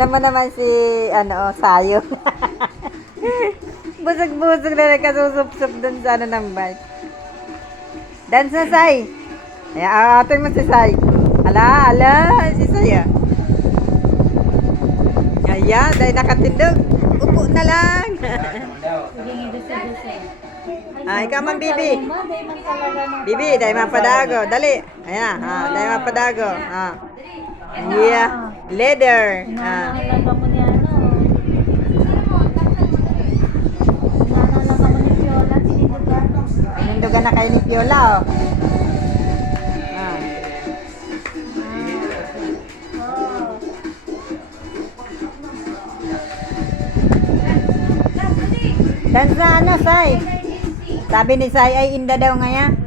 Tinan mo naman si, Sayo. Busog-busog na nagkasusup-sup dun sa ng bike. Dance na, Say. Ay, atin mo si Say. Ala, si Say. Ayan, dahil nakatindog. Upo na lang. Sige nga, dasa-dasa. Ay, ikaw man, Bibi. Bibi, dahil mapadago. Dali. Ayan, dahil mapadago. Yeah, leather. Naalala mo ni ano. Naalala mo ni Viola, tinindugan. Pinindugan na kayo ni Piola, oh. Dance na, Say. Sabi ni Say ay inda daw ngayon.